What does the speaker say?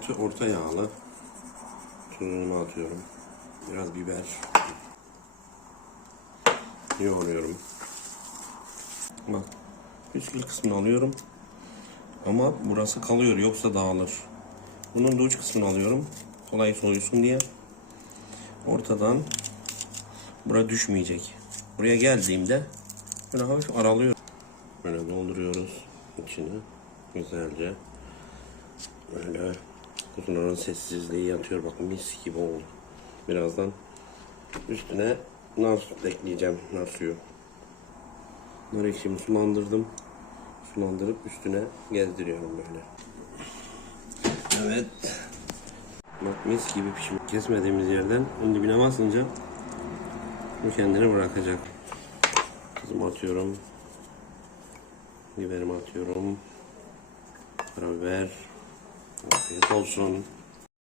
eti orta yağlı. Tuzunu atıyorum. Biraz biber. Yoğuruyorum. Bak. Üst kısmını alıyorum. Ama burası kalıyor yoksa dağılır. Bunun da uç kısmını alıyorum. Kolay soyulsun diye. Ortadan bura düşmeyecek. Buraya geldiğimde böyle hafif aralıyor. Böyle dolduruyoruz içine. Güzelce. Böyle kuzuların sessizliği yatıyor. Bak mis gibi oldu. Birazdan üstüne nar ekleyeceğim. Nar suyu. Nar ekşimi sulandırdım. Sulandırıp üstüne gezdiriyorum böyle. Evet. Bak mis gibi pişmiş. Kesmediğimiz yerden ön dibine basınca bu kendini bırakacak. Tuzumu atıyorum. Biberimi atıyorum. Karabiber. Afiyet olsun.